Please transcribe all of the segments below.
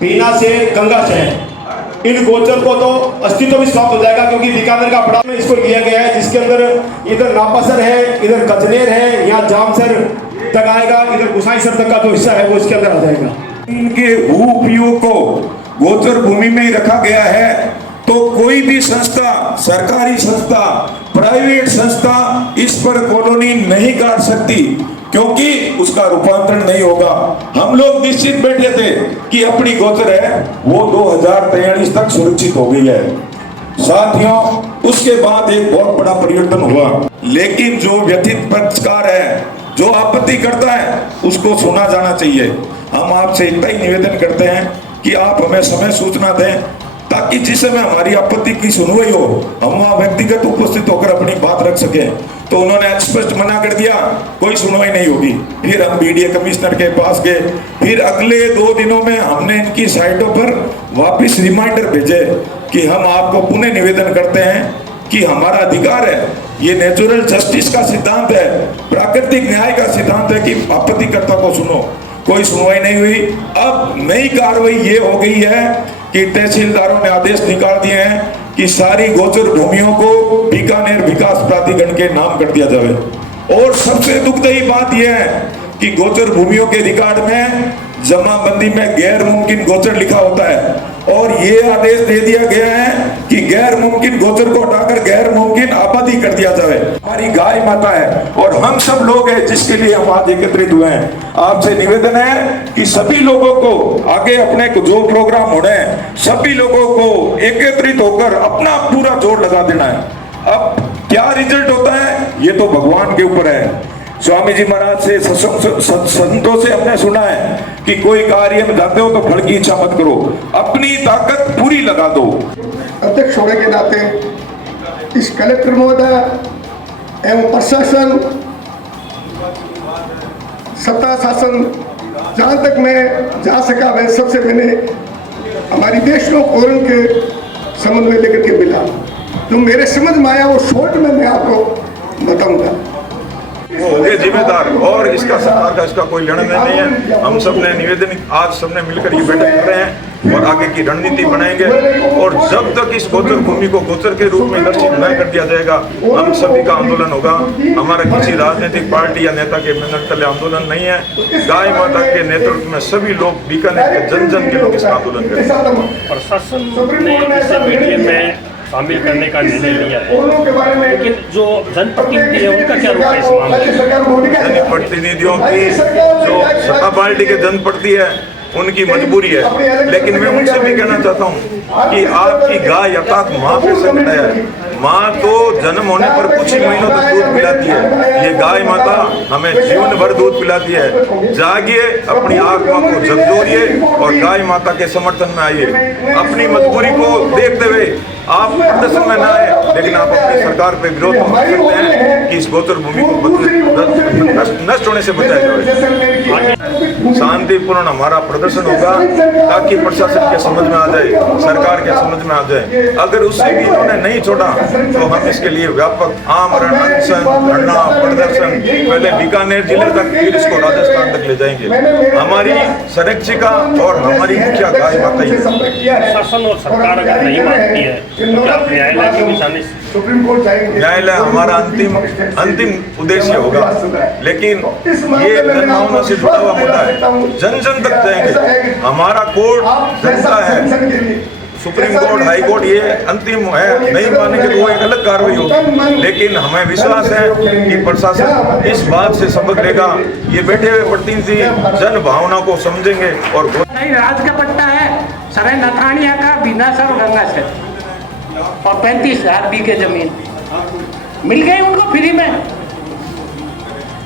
बीना से गंगा से इन गोचर को तो अस्तित्व भी समाप्त हो जाएगा, क्योंकि बीकानेर का बड़ा में इसको लिया गया है, जिसके अंदर इधर नापासर है, इधर कचनेर है, यहाँ जामसर तक आएगा, इधर गुसाईसर तक का जो हिस्सा है वो इसके अंदर आ जाएगा। इनके भू उपयोग को गोचर भूमि में ही रखा गया है, तो कोई भी संस्था, सरकारी संस्था, प्राइवेट संस्था इस पर कॉलोनी नहीं काट सकती, क्योंकि उसका रूपांतरण नहीं होगा। हम लोग निश्चित बैठे थे कि अपनी गोचर है वो 2043 तक सुरक्षित हो गई है। साथियों, उसके बाद एक बहुत बड़ा परिवर्तन हुआ, लेकिन जो व्यथित पक्षकार है, जो आपत्ति करता है, उसको सुना जाना चाहिए। हम आपसे इतना ही निवेदन करते हैं कि आप हमें समय सूचना दें, ताकि जिस समय हमारी आपत्ति की सुनवाई हो, हम वहां व्यक्तिगत उपस्थित होकर अपनी बात रख सकें। तो उन्होंने स्पष्ट मना कर दिया, कोई सुनवाई नहीं होगी। फिर हम बीडीए कमिश्नर के पास गए, फिर अगले 2 दिनों में हमने इनकी साइटों पर वापस रिमाइंडर भेजे कि हम आपको पुनः निवेदन करते हैं कि हमारा अधिकार है, ये नेचुरल जस्टिस का सिद्धांत है, प्राकृतिक न्याय का सिद्धांत है कि आपत्तिकर्ता को सुनो। कोई सुनवाई नहीं हुई। अब नई कार्रवाई ये हो गई है कि तहसीलदारों ने आदेश निकाल दिए हैं कि सारी गोचर भूमियों को बीकानेर विकास प्राधिकरण के नाम कर दिया जाए। और सबसे दुखदायी बात यह है कि गोचर भूमियों के रिकॉर्ड में जमाबंदी में गैर मुमकिन गोचर लिखा होता है, और ये आदेश दे दिया गया है कि गैर मुमकिन गोचर को हटाकर गैर मुमकिन आबादी कर दिया जाए। हमारी गाय माता है और हम सब लोग हैं जिसके लिए हम आज एकत्रित हुए हैं। आपसे निवेदन है कि सभी लोगों को आगे अपने जो प्रोग्राम होने हैं, सभी लोगों को एकत्रित होकर अपना पूरा जोर लगा देना है। अब क्या रिजल्ट होता है ये तो भगवान के ऊपर है। स्वामी जी महाराज से, संतों से हमने सुना है कि कोई कार्य में जाते हो तो फल की इच्छा मत करो, अपनी ताकत पूरी लगा दो। अध्यक्ष होने के नाते इस कलेक्टर महोदय एवं प्रशासन, सत्ता शासन, जहां तक मैं जा सका वह सबसे मैंने हमारी देशों फोरम के संबंध में लेकर के मिला, जो मेरे समझ में आया वो शॉर्ट में मैं आपको बताऊंगा। ये जिम्मेदार और इसका सरकार का इसका कोई लेना नहीं है। हम सब ने निवेदन आज सबने मिलकर ये बैठक कर रहे हैं और आगे की रणनीति बनाएंगे, और जब तक इस गोचर भूमि को गोचर के रूप में लक्षित न कर दिया जाएगा, हम सभी का आंदोलन होगा। हमारा किसी राजनीतिक पार्टी या नेता के बैनर तले आंदोलन नहीं है। गाय माता के नेतृत्व में सभी लोग, बीकानेर के जन जन के लोग इसका आंदोलन करेंगे। प्रशासन ने इसे मीडिया में शामिल करने का निर्णय लिया है, लेकिन जो जनप्रतिनिधि है उनका क्या रूप है इस मामले में? जनप्रतिनिधियों की जो सत्ता पार्टी के जनप्रति है उनकी मजबूरी है, लेकिन मैं उनसे भी कहना चाहता हूँ कि आपकी गाय अर्थात माँ पे संकट है। माँ तो जन्म होने पर कुछ ही महीनों तक दूध पिलाती है, ये गाय माता हमें जीवन भर दूध पिलाती है। जागिए, अपनी आत्मा को झकझोरिए और गाय माता के समर्थन में आइए। अपनी मजबूरी को देखते हुए आप प्रदर्शन में न आए, लेकिन आप अपनी सरकार पे विरोध कर सकते हैं कि इस गोचर भूमि को नष्ट होने से बचाया जाए। शांतिपूर्ण हमारा प्रदर्शन होगा ताकि प्रशासन के समझ में आ जाए, सरकार के समझ में आ जाए। अगर उससे भी इन्होंने नहीं छोड़ा तो हम इसके लिए व्यापक आमरण, अनशन, धरना, प्रदर्शन पहले बीकानेर जिले तक, फिर इसको राजस्थान तक ले जाएंगे। हमारी संरक्षिका और हमारी मुखिया गाय माता ही है। प्रशासन और सरकार अगर नहीं मानती है तो क्या न्यायालय की निशानी? सुप्रीम कोर्ट जाएंगे। न्यायालय हमारा अंतिम उद्देश्य होगा, लेकिन ये जनभावना से जुड़ा हुआ मुद्दा है, जन जन तक जाएंगे। हमारा कोर्ट जनता है, सुप्रीम कोर्ट, हाई कोर्ट ये अंतिम है, नहीं मानेंगे तो वो एक अलग कार्रवाई होगी, लेकिन हमें विश्वास है कि प्रशासन इस बात से सबक लेगा। ये बैठे हुए प्रतिनिधि जन भावना को समझेंगे और राज का पट्टा है सराय नथानिया का, बीनासर और गंगासर, और 35,000 बीघे जमीन मिल गई उनको फ्री में,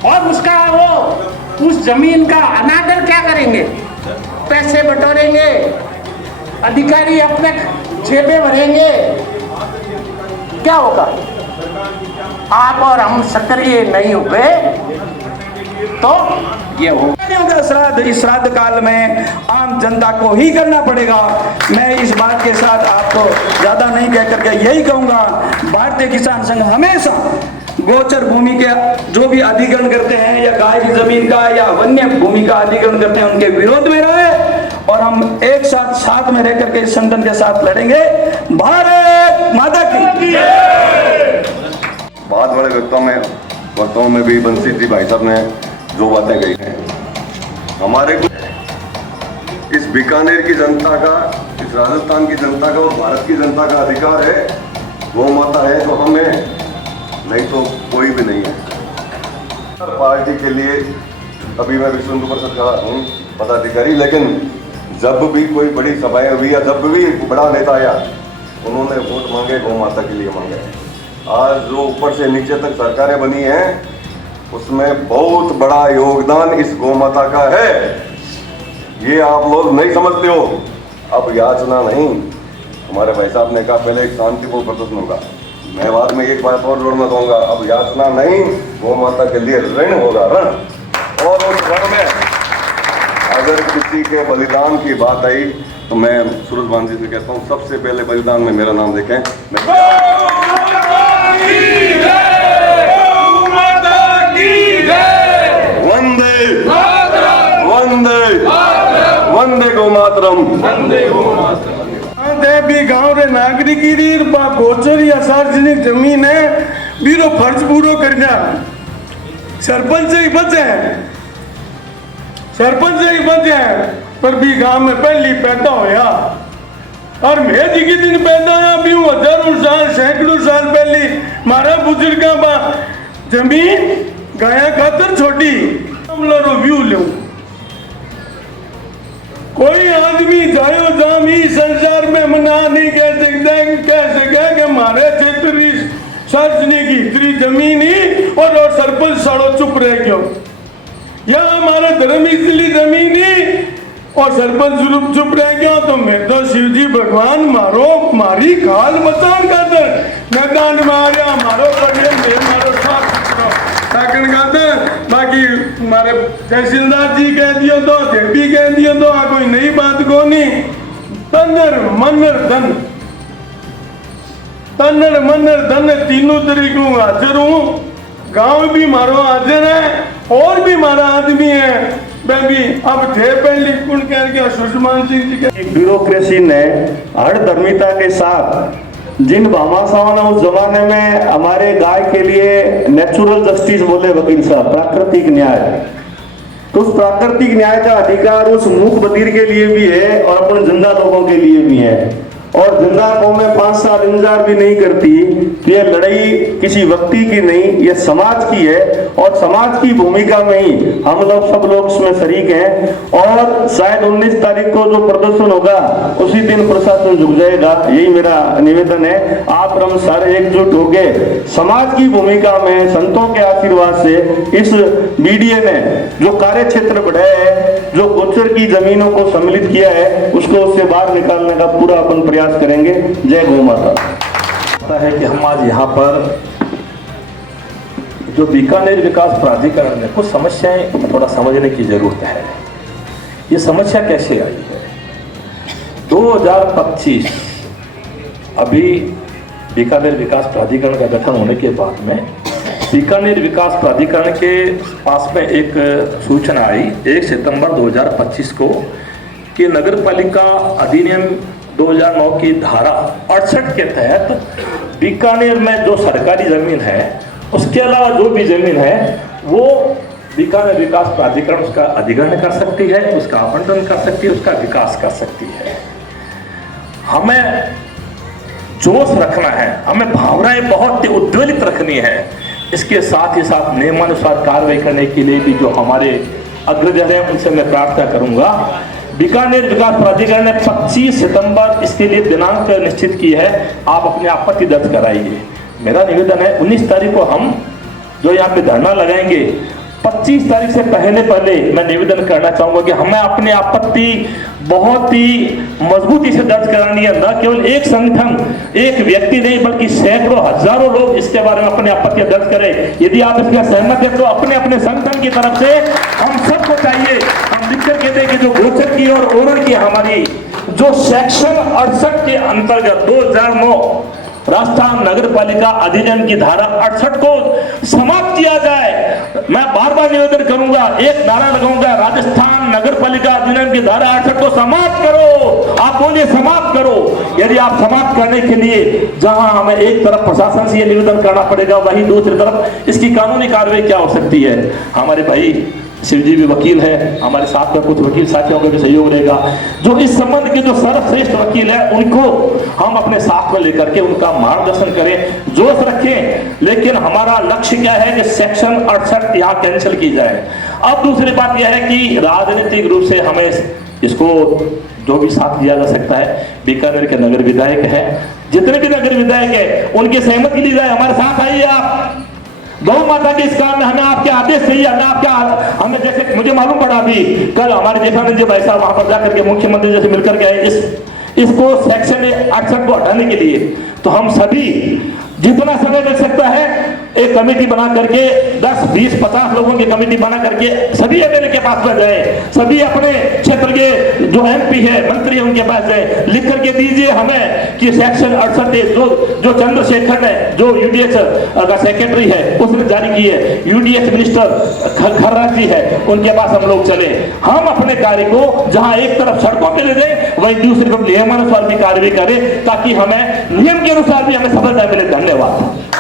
और उसका वो उस जमीन का अनादर क्या करेंगे? पैसे बटोरेंगे, अधिकारी अपने जेबें भरेंगे, क्या होगा? आप और हम सक्रिय नहीं हुए तो ये होगा। श्राद्ध इस श्राद्ध काल में आम जनता को ही करना पड़ेगा। मैं इस बात के साथ आपको ज्यादा नहीं कह करके यही कहूंगा, भारतीय किसान संघ हमेशा गोचर भूमि के जो भी अधिग्रहण करते हैं, या गाय की जमीन का या वन्य भूमि का अधिग्रहण करते हैं, उनके विरोध में रहे, और हम एक साथ साथ में रह करके इस संगठन के साथ लड़ेंगे। भारत माता की। बहुत बड़े वक्ताओं में भी बंसी जी भाई साहब ने जो बातें कही हैं, हमारे इस बीकानेर की जनता का, इस राजस्थान की जनता का और भारत की जनता का अधिकार है। गौ माता है तो हमें, नहीं तो कोई भी नहीं है। पार्टी के लिए अभी मैं विश्व हिंदू परिषद का हूँ पदाधिकारी, लेकिन जब भी कोई बड़ी सभाएं हुई या जब भी बड़ा नेता आया, उन्होंने वोट मांगे, गौ माता के लिए मांगे। आज जो ऊपर से नीचे तक सरकारें बनी हैं, उसमें बहुत बड़ा योगदान इस गौ माता का है। ये आप लोग नहीं समझते हो। अब याचना नहीं, हमारे भाई साहब ने कहा पहले एक शांतिपूर्ण प्रदर्शन होगा, मैं बाद में एक बात और जोड़ना चाहूंगा, अब याचना नहीं, गौ माता के लिए ऋण होगा, ऋण। और उस ऋण में अगर किसी के बलिदान की बात आई तो मैं सूरज बांझी से कहता हूँ, सबसे पहले बलिदान में मेरा नाम देखें। वंदे वंदे वंदे गौ मातरम। भी गांव रे नागरिकी री गोचर या सार्वजनिक जमीन है, बीरो फर्ज पूरो करना। सरपंच ही बचे, सरपंच ही बचे, पर भी गांव में पहली पैदा होया और मैं जी दिन पैदा होया भी हजारों साल सैकड़ों साल पहले मारा बुजुर्गा बा जमीन गाया खातर छोटी हमलो व्यू लो। कोई आदमी जायो जाम ही संसार में मना नहीं कह सके कि हमारे क्षेत्र की सार्वजनिक इतनी जमीन ही और सरपंच साड़ो चुप रह गयो, या हमारे धर्म इसलिए जमीन ही और सरपंच चुप रह गया, तो मैं तो शिव जी भगवान मारो मारी काल मचान कर मैदान में आ गया, मारो मारो साफ बाकी हमारे तहसीलदार जी कह दियो तो देवी कह दियो तो कोई नई बात को नहीं। तन्नर मनर धन, तन्नर मनर धन तीनों तरीकों हाजिर हूँ। गांव भी मारो हाजिर है और भी हमारा आदमी है। मैं भी अब थे पहले कुण कह के सुषमान सिंह जी के ब्यूरोक्रेसी ने हर धर्मिता के साथ जिन भामाशाहों ने उस जमाने में हमारे गाय के लिए नेचुरल जस्टिस बोले वकील साहब, प्राकृतिक न्याय, तो उस प्राकृतिक न्याय का अधिकार उस मूक बधिर के लिए भी है और अपन जिंदा लोगों के लिए भी है। और जिंदा कौमें 5 साल इंतजार भी नहीं करती। ये लड़ाई किसी व्यक्ति की नहीं, ये समाज की है और समाज की भूमिका में ही हम लोग सब लोग इसमें शरीक हैं। और शायद 19 तारीख को जो प्रदर्शन होगा उसी दिन प्रशासन झुक जाएगा, यही मेरा निवेदन है। आप हम सारे एकजुट हो गए समाज की भूमिका में संतों के आशीर्वाद से इस बीडीए ने जो कार्य क्षेत्र बढ़ाया है, जो गोचर की जमीनों को सम्मिलित किया है, उसको उससे बाहर निकालने का पूरा अपन प्रयास करेंगे। जय गौ माता। है कि हम आज यहाँ पर जो बीकानेर विकास प्राधिकरण में कुछ समस्याएं थोड़ा समझने की जरूरत है। ये समस्या कैसे आई है? 2025 अभी बीकानेर विकास प्राधिकरण का गठन होने के बाद में बीकानेर विकास प्राधिकरण के पास में एक सूचना आई 1 सितंबर 2025 को कि नगर पालिका अधिनियम 2009 की धारा 68 के तहत बीकानेर में जो सरकारी जमीन है उसके अलावा जो भी जमीन है वो बीकानेर विकास प्राधिकरण उसका अधिग्रहण कर सकती है, उसका आवंटन कर सकती है, उसका विकास कर सकती है। हमें जोश रखना है, हमें भावनाएं बहुत उद्वेलित रखनी है। इसके साथ ही साथ नियमानुसार कार्रवाई करने के लिए भी जो हमारे अग्रज हैं उनसे मैं प्रार्थना करूंगा। बीकानेर विकास प्राधिकरण ने 25 सितंबर इसके लिए दिनांक निश्चित की है, आप अपनी आपत्ति दर्ज कराइए। मेरा निवेदन है 19 तारीख को हम जो यहाँ पे धरना लगाएंगे, 25 तारीख से पहले मैं निवेदन करना चाहूंगा कि हमें अपनी आपत्ति बहुत ही मजबूती से दर्ज करानी है। न केवल एक संगठन, एक व्यक्ति नहीं बल्कि सैकड़ों हजारों लोग इसके बारे में अपनी आपत्तियां दर्ज करें। यदि आप इसमें सहमत हैं तो अपने अपने संगठन की तरफ से हम सबको चाहिए, हम लिखकर कहते हैं कि जो गोचर की और ओरल की हमारी जो सेक्शन 68 के अंतर्गत 2009 राजस्थान नगर पालिका अधिनियम की धारा 68 को समाप्त किया जाए। मैं बार बार निवेदन करूंगा, एक नारा लगाऊंगा, राजस्थान नगर पालिका अधिनियम की धारा 68 को समाप्त करो। आप यदि आप समाप्त करने के लिए जहां हमें एक तरफ प्रशासन से ये निवेदन करना पड़ेगा, वहीं दूसरी तरफ इसकी कानूनी कार्रवाई क्या हो सकती है। हमारे भाई शिवजी भी वकील है, हमारे साथ में कुछ वकील साथियों का भी सहयोग रहेगा, जो इस संबंध के जो सर्वश्रेष्ठ वकील है उनको हम अपने साथ में लेकर के उनका मार्गदर्शन करें, जोश रखें। लेकिन हमारा लक्ष्य क्या है कि सेक्शन 68 यहाँ कैंसिल की जाए। अब दूसरी बात यह है कि राजनीतिक रूप से हमें इसको जो भी साथ दिया जा सकता है, बीकानेर के नगर विधायक है, जितने भी नगर विधायक है उनकी सहमति ली जाए, हमारे साथ आइए आप। गौ माता के इस काम में हमें आपके आदेश चाहिए, हमें जैसे मुझे मालूम पड़ा अभी कल हमारे देशानंद जी भाई साहब वहां पर जाकर के मुख्यमंत्री जैसे मिलकर के आए इसको सेक्शन 68 को हटाने के लिए। तो हम सभी जितना समय लग सकता है एक कमेटी बना करके 10, 20, 50 लोगों की कमेटी बना करके सभी एमएलए के पास में जाए, सभी अपने क्षेत्र के जो एमपी है, मंत्री है, उनके पास जाए, लिख करके दीजिए हमें कि सेक्शन 68 जो चंद्रशेखर ने जो यूडीएच का सेक्रेटरी है उसने जारी की है, यूडीएच मिनिस्टर खर्रा जी है, उनके पास हम लोग चले, हम अपने कार्य को जहां एक तरफ सड़कों पे ले जाए वहीं दूसरी तरफ नियमानुसार भी कार्रवाई करें, ताकि हमें नियम के अनुसार भी हमें सफलता मिले। धन्यवाद।